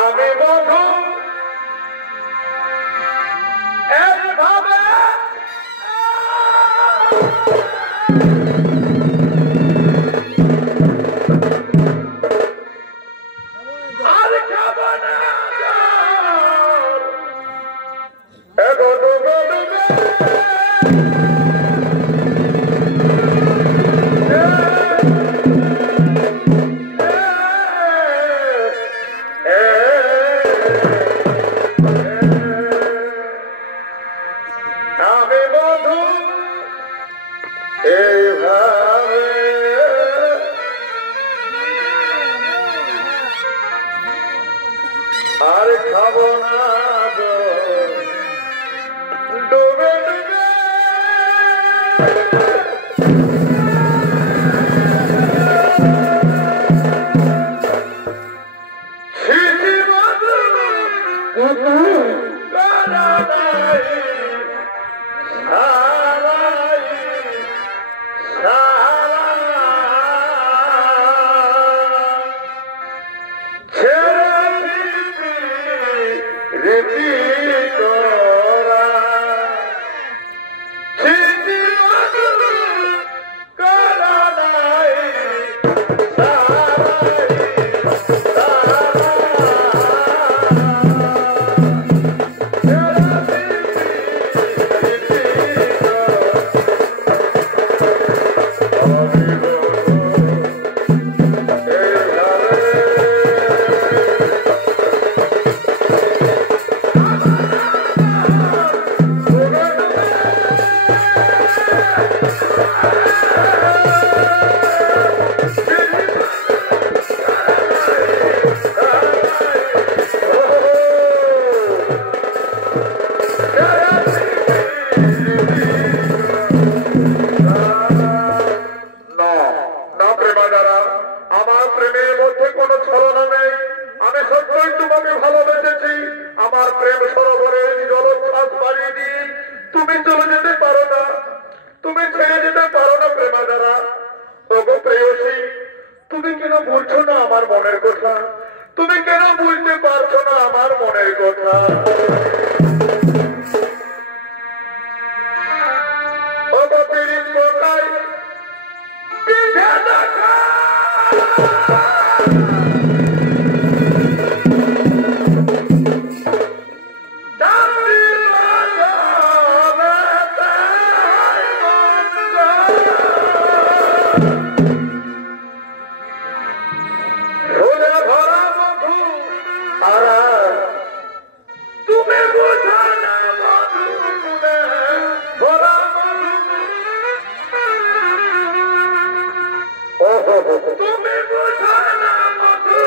আমি বধু এভাবে আর খাব না আমি বধু এভাবে আর খাব না ডুবে ডুবে ছিটি বধু করা নাই আমার প্রেমের মধ্যে কোনো ছলনা নেই। আমি সত্যই তোমাকে ভালোবেসেছি। আমার প্রেম সরোবরে জলোচ্ছ্বাস বাড়িয়ে দিয়ে তুমি চলে যেতে পারো না, তুমি ছেড়ে যেতে পারো না প্রেমা দ্বারা। ওগো প্রেয়সী, তুমি কেন বুঝছো না আমার মনের কথা? তুমি কেন বুঝতে পারছো না আমার মনের কথা? তুমি বুঝো না মধু,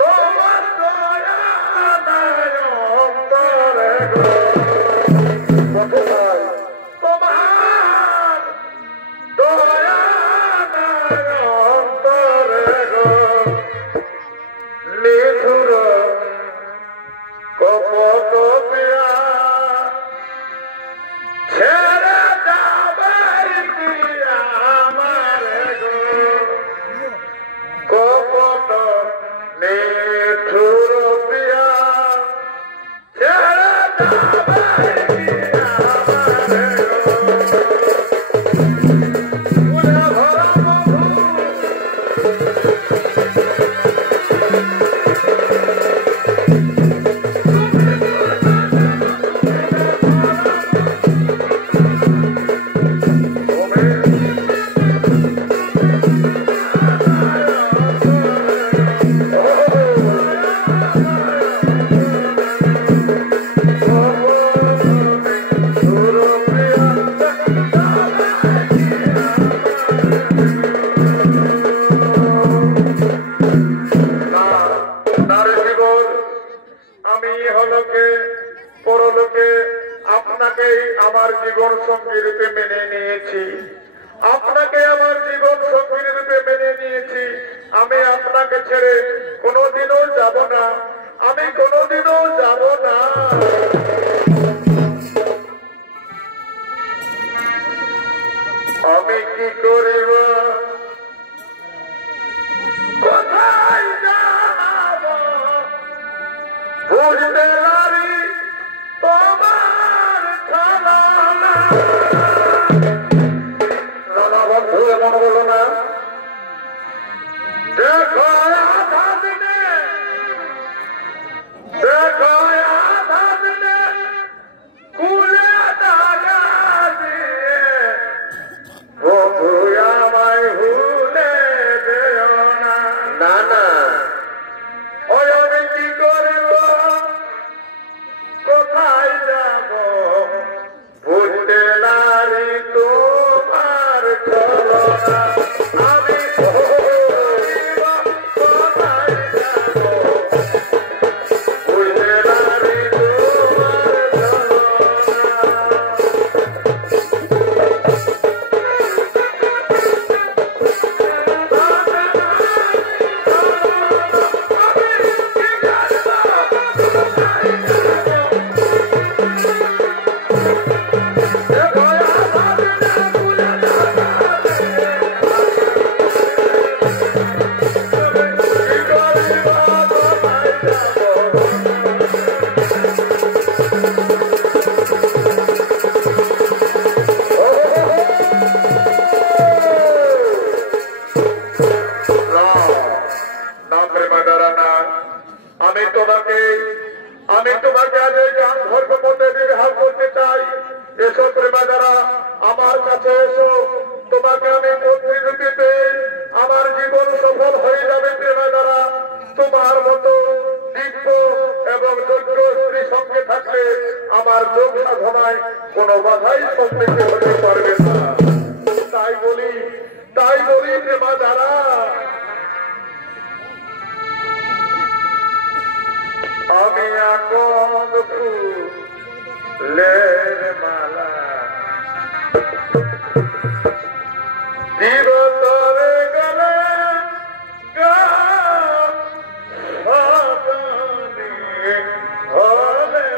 তোমার দয়া নাই অন্তরে গো। তোমার দয়া নাই অন্তরে গো। নিঠুর কপট পিয়া ছেড়ে যাবে দিয়া আমারে গো। কপট নিঠুর পিয়া ছেড়ে যাবে দিয়া আমারে গো। ফুলে ভরা মধু পরলোকে আপনাকে আমার জীবন সঙ্গী রূপে মেনে নিয়েছি। আপনাকে আমার জীবন সঙ্গী রূপে মেনে নিয়েছি। আমি আপনাকে ছেড়ে কোনোদিনও যাব না, আমি কোনোদিনও যাব না। আমি কি করিব, কোথায় যাব? বুঝতে পারি তোমার ছলনা। নানা বন্ধু এমন বলো না, দেখো আধা দিনে, দেখো আধা দিনে কুলে টাকা দিয়ে বন্ধু আমায় ভুলে দেও না। না না, ওই আমি কি করব, কোথায় যাব, বুঝতে নারি তোমার ছলনা। আমি কোথায় যাব, বুঝতে নারি তোমার আমি তোমাকে আজ এই গান ধর্মের মধ্যে বিবাহ করতে চাই। এসো প্রেমাদারা, আমার কাছে এসো, তোমাকে আমি প্রতিরূপে পেয়ে আমার জীবন সফল হয়ে যাবে। প্রেমাদারা, তোমার মতো দিব্য এবং যোগ্য স্ত্রী সঙ্গে থাকলে আমার যোগ সাধনায় কোনো বাধাই সম্মুখীন হতে পারবে না। তাই বলি প্রেমাদারা, আমি আকন্দ ফুলের মালা দিব তরে গলে হলে।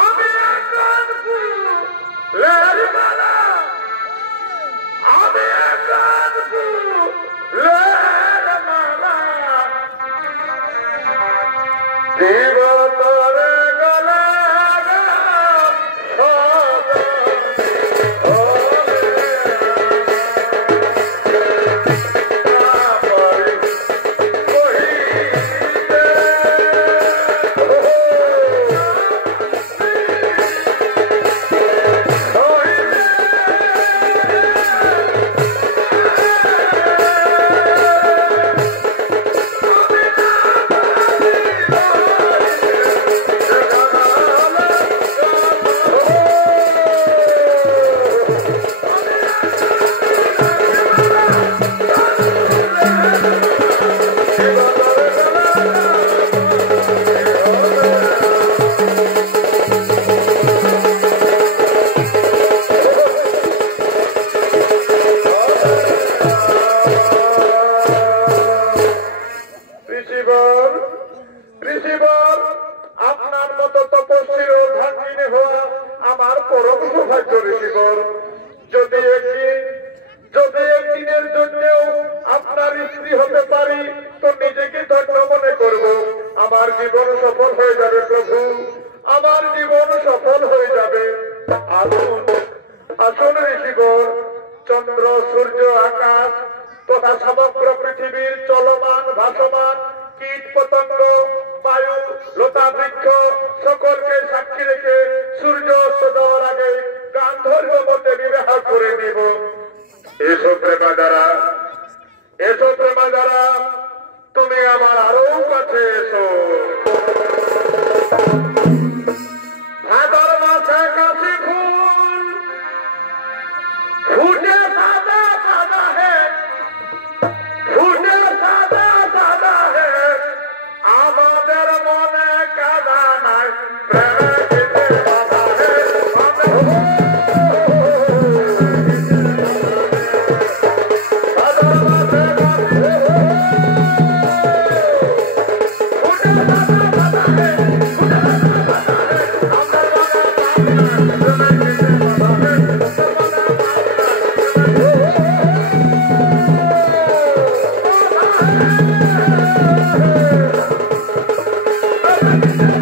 আমি আকন্দ ফুলের মালা, আমি আকন্দ ফুলের মালা দিব তরে গলে আপনার মতো তপস্বীর ধান্যিনী হওয়া আমার পরম সৌভাগ্য ঋষিবর। যদি একদিনের জন্যও আপনার স্ত্রী হতে পারি তো নিজেকে ধন্য মনে করব। আমার জীবন সফল হয়ে যাবে প্রভু, আমার জীবন সফল হয়ে যাবে। আসুন আসুন ঋষিবর, চন্দ্র সূর্য আকাশ তথা সমগ্র পৃথিবীর চলমান ভাসমান কীট পতঙ্গ বায়ু লতা বৃক্ষ সকলকে সাক্ষী রেখে সূর্য অস্ত যাওয়ার আগে গান্ধর্ব মধ্যে বিবাহ করে নেব। এসো প্রেমাদারা, এসো প্রেমাদারা, তুমি আমার আরো কাছে এসো। ভাদর মাসে কাশি ফুল ফুটে সাদা সাদা হে, ফুটে সাদা সাদা হে, আমাদের মনে কাদা নাই, প্রেমে যেতে বাধা হে। ভাদর মাসে কাশি ফুল ফুটে Thank you.